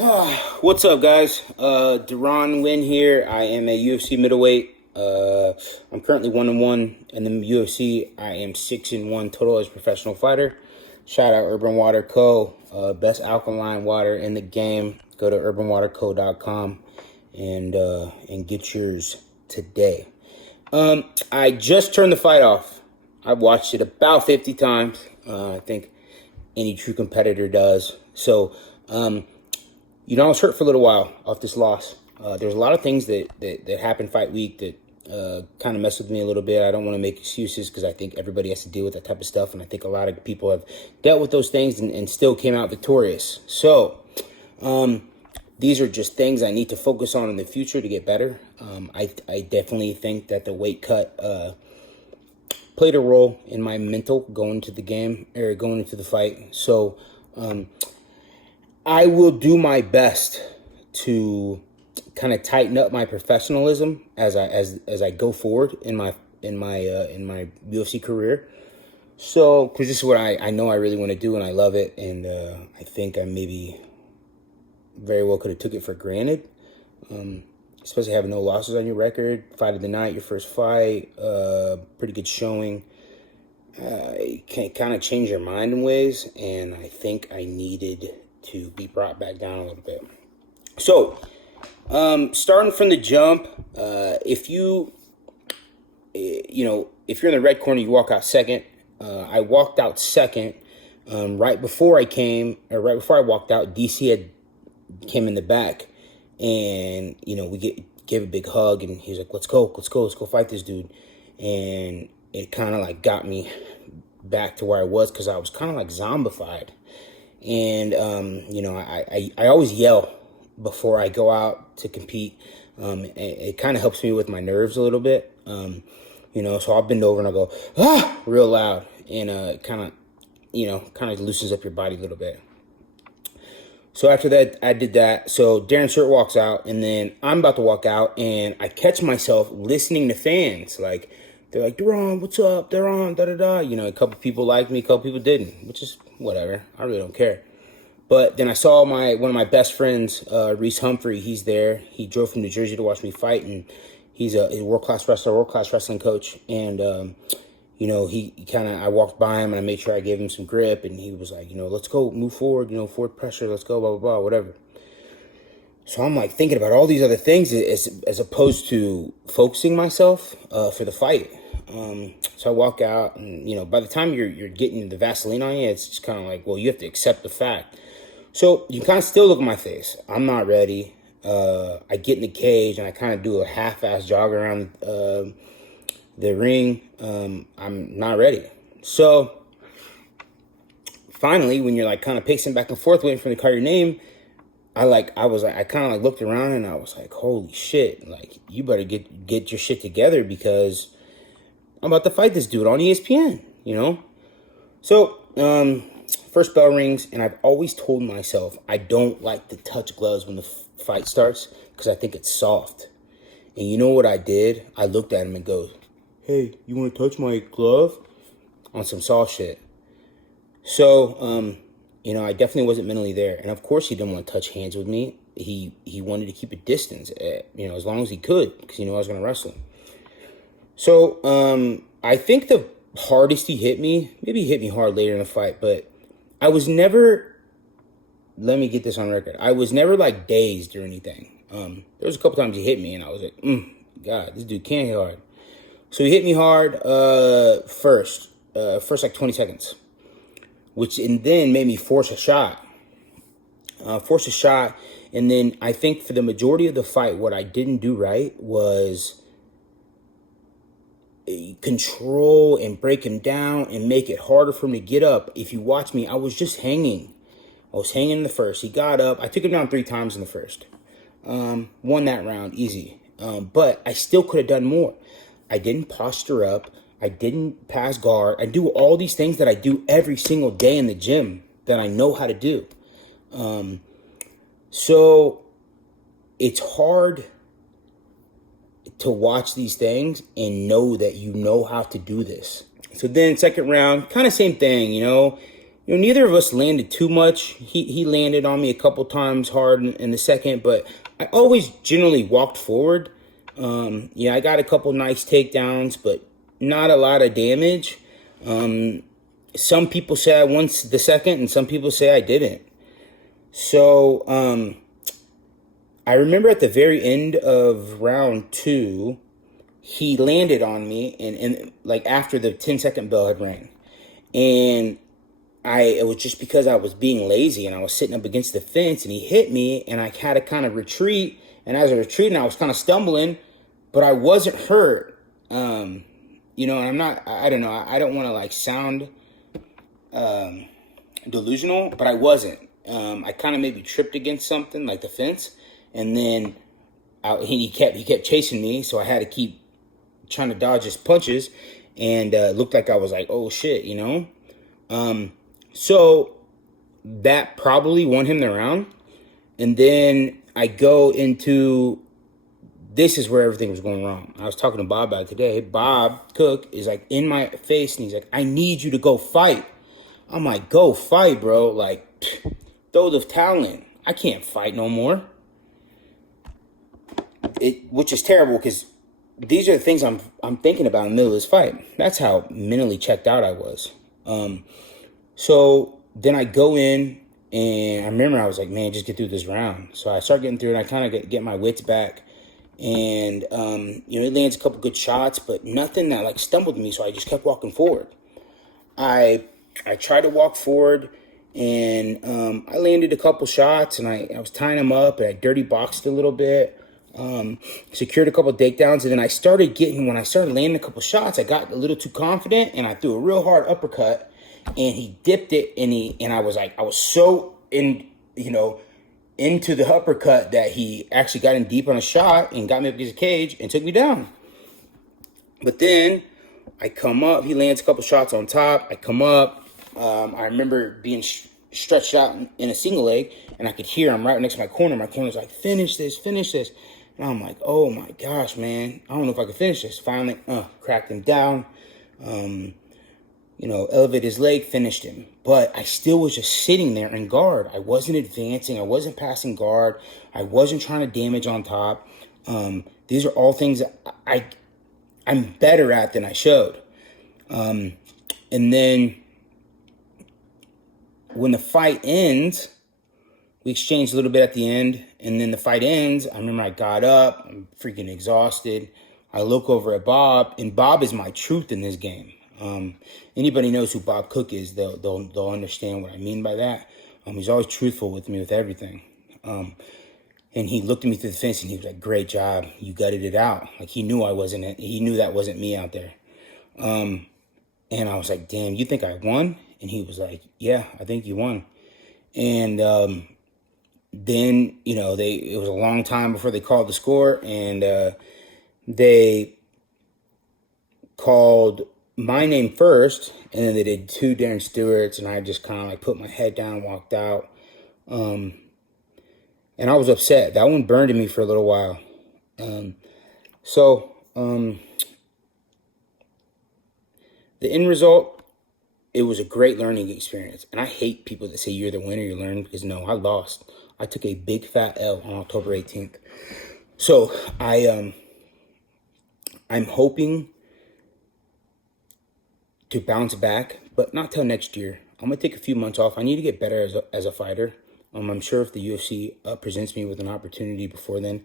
What's up, guys? Deron Winn here. I am a UFC middleweight. I'm currently 1-1 in the UFC. I am 6-1 total as a professional fighter. Shout out Urban Water Co. Best alkaline water in the game. Go to urbanwaterco.com and get yours today. I just turned the fight off. I've watched it about 50 times. I think any true competitor does. So, I was hurt for a little while off this loss. There's a lot of things that happened fight week that kind of messed with me a little bit. I don't want to make excuses because I think everybody has to deal with that type of stuff. And I think a lot of people have dealt with those things and still came out victorious. So these are just things I need to focus on in the future to get better. I definitely think that the weight cut played a role in my mental going into the game or going into the fight. So I will do my best to kind of tighten up my professionalism as I go forward in my UFC career. So, because this is what I know I really want to do and I love it, and I think I maybe very well could have took it for granted, especially having no losses on your record, fight of the night, your first fight, pretty good showing. It can kind of change your mind in ways, and I think I needed to be brought back down a little bit. So, starting from the jump, if you're in the red corner, you walk out second. I walked out second. Right before I walked out, DC came in the back, and we gave a big hug, and he was like, let's go fight this dude. And it kind of like got me back to where I was, because I was kind of like zombified. And, I always yell before I go out to compete. It kind of helps me with my nerves a little bit. So I'll bend over and I'll go, real loud. And it kind of loosens up your body a little bit. So after that, I did that. So Darren Stewart walks out, and then I'm about to walk out, and I catch myself listening to fans. Like, they're like, Deron, what's up? Deron, da-da-da. A couple people liked me, a couple people didn't, which is whatever. I really don't care. But then I saw one of my best friends, Reese Humphrey. He's there. He drove from New Jersey to watch me fight, and he's a world-class wrestler, world-class wrestling coach. And, I walked by him, and I made sure I gave him some grip, and he was like, let's go, move forward, forward pressure, let's go, blah, blah, blah, whatever. So I'm like thinking about all these other things as opposed to focusing myself for the fight. So I walk out, and by the time you're getting the Vaseline on you, it's just kind of like, well, you have to accept the fact. So you kind of still look at my face. I'm not ready. I get in the cage, and I kind of do a half-ass jog around the ring. I'm not ready. So finally, when you're like kind of pacing back and forth, waiting for them to call your name, I kind of like looked around, and I was like, holy shit, like, you better get your shit together, because I'm about to fight this dude on ESPN, So, first bell rings, and I've always told myself I don't like to touch gloves when the fight starts, because I think it's soft. And you know what I did? I looked at him and goes, hey, you want to touch my glove? On some soft shit. So, I definitely wasn't mentally there. And of course he didn't want to touch hands with me. He wanted to keep a distance, as long as he could, because I was going to wrestle him. So, I think the hardest he hit me, maybe he hit me hard later in the fight, but I was never, let me get this on record, I was never like dazed or anything. There was a couple times he hit me, and I was like, God, this dude can't hit hard. So he hit me hard first like 20 seconds, and then made me force a shot. And then I think for the majority of the fight, what I didn't do right was control and break him down and make it harder for him to get up. If you watch me, I was just hanging. I was hanging in the first. He got up. I took him down 3 times in the first. Won that round easy. But I still could have done more. I didn't posture up. I didn't pass guard. I do all these things that I do every single day in the gym that I know how to do. So it's hard to watch these things and know that you know how to do this. So then second round, kind of same thing, neither of us landed too much. He landed on me a couple times hard in the second, but I always generally walked forward. Yeah, I got a couple nice takedowns, but not a lot of damage. Some people say I won the second, and some people say I didn't. So I remember at the very end of round 2, he landed on me, and like after the 10-second bell had rang, and it was just because I was being lazy and I was sitting up against the fence, and he hit me, and I had to kind of retreat. And as I retreated, I was kind of stumbling, but I wasn't hurt. And I'm not. I don't know. I don't want to like sound delusional, but I wasn't. I kind of maybe tripped against something like the fence, and then he kept chasing me, so I had to keep trying to dodge his punches, and it looked like I was like, oh shit, So that probably won him the round. And then I go into, this is where everything was going wrong. I was talking to Bob about it today. Bob Cook is like in my face, and he's like, I need you to go fight. I'm like, go fight, bro. Like, throw the towel in. I can't fight no more. Which is terrible, because these are the things I'm thinking about in the middle of this fight. That's how mentally checked out I was. So then I go in, and I remember I was like, man, just get through this round. So I start getting through it, and I kind of get my wits back. And, it lands a couple good shots, but nothing that like stumbled me. So I just kept walking forward. I tried to walk forward, and I landed a couple shots, and I was tying them up, and I dirty boxed a little bit. Secured a couple takedowns, and then when I started landing a couple shots, I got a little too confident, and I threw a real hard uppercut, and he dipped it, and I was so into the uppercut that he actually got in deep on a shot and got me up against the cage and took me down. But then I come up, he lands a couple shots on top, I come up, I remember being stretched out in a single leg, and I could hear him right next to my corner. My corner's like, finish this. And I'm like, oh my gosh, man, I don't know if I can finish this. Finally, cracked him down, elevated his leg, finished him. But I still was just sitting there in guard. I wasn't advancing. I wasn't passing guard. I wasn't trying to damage on top. These are all things that I'm better at than I showed. And then when the fight ends, we exchanged a little bit at the end, and then the fight ends. I remember I got up, I'm freaking exhausted. I look over at Bob, and Bob is my truth in this game. Anybody knows who Bob Cook is, they'll understand what I mean by that. He's always truthful with me with everything. And he looked at me through the fence, and he was like, great job, you gutted it out. Like, he knew he knew that wasn't me out there. And I was like, damn, you think I won? And he was like, yeah, I think you won. And then, it was a long time before they called the score, and they called my name first, and then they did 2 Darren Stewart's, and I just kind of like put my head down and walked out. And I was upset. That one burned in me for a little while. So the end result, it was a great learning experience. And I hate people that say you're the winner, you learn, because no, I lost. I took a big fat L on October 18th. So I'm hoping to bounce back, but not till next year. I'm going to take a few months off. I need to get better as a fighter. I'm sure if the UFC presents me with an opportunity before then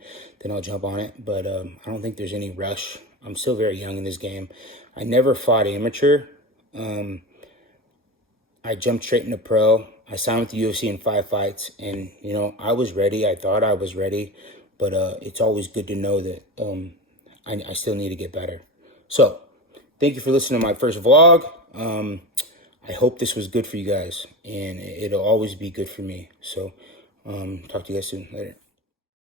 I'll jump on it. But I don't think there's any rush. I'm still very young in this game. I never fought amateur. I jumped straight into pro. I signed with the UFC in 5 fights, and, I was ready. I thought I was ready, but it's always good to know that I still need to get better. So thank you for listening to my first vlog. I hope this was good for you guys, and it'll always be good for me. So talk to you guys soon. Later.